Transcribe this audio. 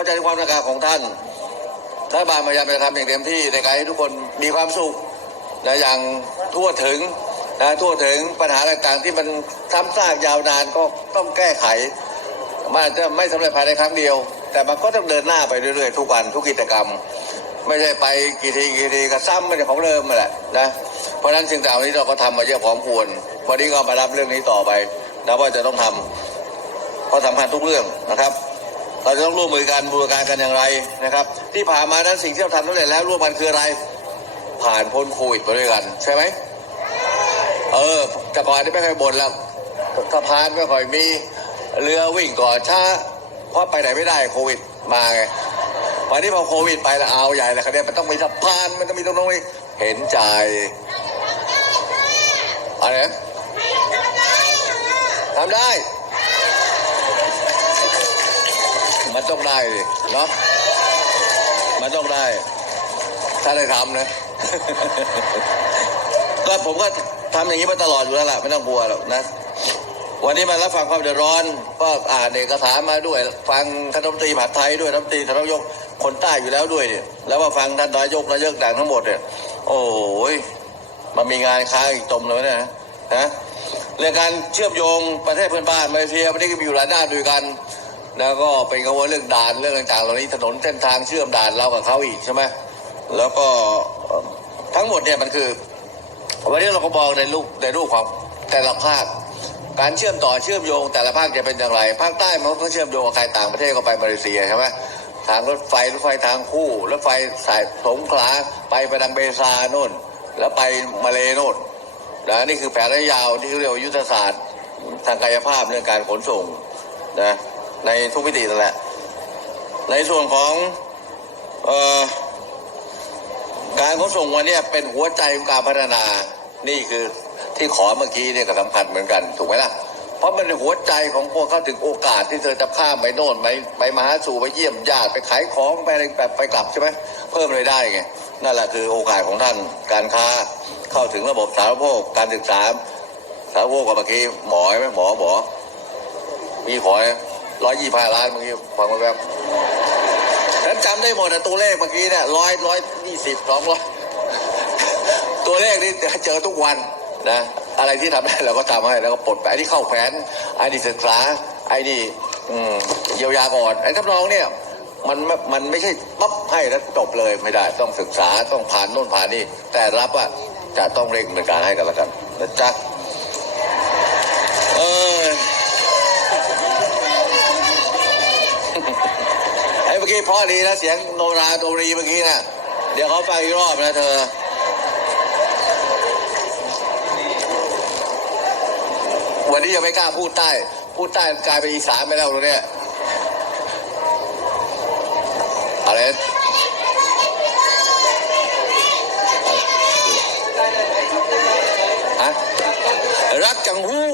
เข้าใจในความต้องการของท่านรัฐบาลพยายามจะทำอย่างเต็มที่ในการให้ทุกคนมีความสุขนะอย่างทั่วถึงนะทั่วถึงปัญหาต่างๆที่มันซ้ำซากยาวนานก็ต้องแก้ไขมันอาจจะไม่สำเร็จภายในครั้งเดียว แต่มันก็ต้องเดินหน้าไปเรื่อยๆ ทุกวันทุกกิจกรรม ไม่ใช่ไปกี่ทีกี่ทีก็ซ้ำไม่ใช่ของเดิมมาแหละนะเพราะฉะนั้นสิ่งต่างๆนี้เราก็ทำมาเยอะพร้อมควรวันนี้ก็มารับเรื่องนี้ต่อไปนะว่าจะต้องทำเพราะสำคัญทุกเรื่องนะครับ เราจะต้องร่วมมือกันบูรณาการกันอย่างไรนะครับ ที่ผ่านมานั้นสิ่งที่เราทำสำเร็จแล้วร่วมกันคืออะไร ผ่านพ้นโควิดมาด้วยกัน ใช่ไหมเออแต่ก่อนที่ไม่เคยบ่นแล้วสะพานไม่ค่อยมีเรือวิ่งก่อนช้าเพราะไปไหนไม่ได้โควิดมาไงวันนี้พอโควิดไปแล้วเอาใหญ่เลยครับเนี่ยมันต้องมีสะพานมันต้องมีตรงนี้เห็นใจอะไรทำได้ มันต้องได้ดิเนาะมันต้องได้ ถ้าได้ทำนะ ก็ผมก็ทำอย่างนี้มาตลอดอยู่แล้วล่ะไม่ต้องกลัวหรอกนะวันนี้มารับฟังความเดือดร้อนก็อ่านเอกสารมาด้วย ฟังท่านรัฐมนตรีผัดไทยด้วยรัฐมนตรีธนายกคนใต้อยู่แล้วด้วยเนี่ยแล้วมาฟังท่านนายกนายกต่างทั้งหมดเนี่ยโอ้ยมันมีงานค้างอีกตมเลยนะนะเรื่องการเชื่อมโยงประเทศเพื่อนบ้านมาเลเซียวันนี้ก็มีอยู่หลายด้านด้วยกัน แล้วก็เป็นกังวลเรื่องด่านเรื่องต่างๆเหล่านี้ถนนเส้นทางเชื่อมด่านเรากับเขาอีกใช่ไหมแล้วก็ทั้งหมดเนี่ยมันคือ วันนี้เราก็มองในรูปในรูปของแต่ละภาคการเชื่อมต่อเชื่อมโยงแต่ละภาคจะเป็นอย่างไรภาคใต้มันก็เชื่อมโยงกับใครต่างประเทศก็ไปมาเลเซียใช่ไหมทางรถไฟรถไฟทางคู่รถไฟสายสงขลาไปไปทางเบซาโน่น แล้วไปมาเลโน่นนะนี่คือแผนระยะยาวที่เรียกว่ายุทธศาสตร์ ทางกายภาพเรื่องการขนส่งนะ ในทุกมิตินั่นแหละ ในส่วนของออการขนส่งวันนี้เป็นหัวใจของการพัฒนา นี่คือที่ขอเมื่อกี้เนี่ยก็สำคัญเหมือนกันถูกไหมล่ะ เพราะมันเป็นหัวใจของพวกเขาถึงโอกาสที่เธอจะข้ามไปโน่นไปไปมาหาสู่ไปเยี่ยมญาติไปขายของไปอะไรแบบไปกลับใช่ไหมเพิ่มรายได้ไงนั่นแหละคือโอกาสของท่านการค้าเข้าถึงระบบสาธารณภคการศึกษาสาธารณภคกับเมื่อกี้หมอไหมหมอหมอมีขอ ร้อยยี่ห้าล้านเมื่อกี้ฟังมาแบบฉันจำได้หมดนะตัวเลขเมื่อกี้เนี่ยร้อยร้อยยี่สิบสองร้อยตัวเลขนี่เจอทุกวันนะ อะไรที่ทำได้เราก็ทำให้แล้วก็ปลดไปไอ้ที่เข้าแผนไอ้นี่ศึกษาไอ้นี่เยียวยาก่อนไอ้ทำนองเนี่ยมันม่มันไม่ใช่ปั๊บให้แล้วจบเลยไม่ได้ ต้องศึกษาต้องผ่านโน่นผ่านนี่ แต่รับว่าจะต้องเร่งดำเนินการให้กันละกันนะจ๊ะเออ เมื่อกี้พ่อดีนะเสียงโนราโดรีเมื่อกี้นะเดี๋ยวเขาฟังอีกรอบนะเธอวันนี้ยังไม่กล้าพูดใต้ พูดใต้กลายเป็นอีสานไปแล้วรงเนี้ยอะไรฮะรักจังหู้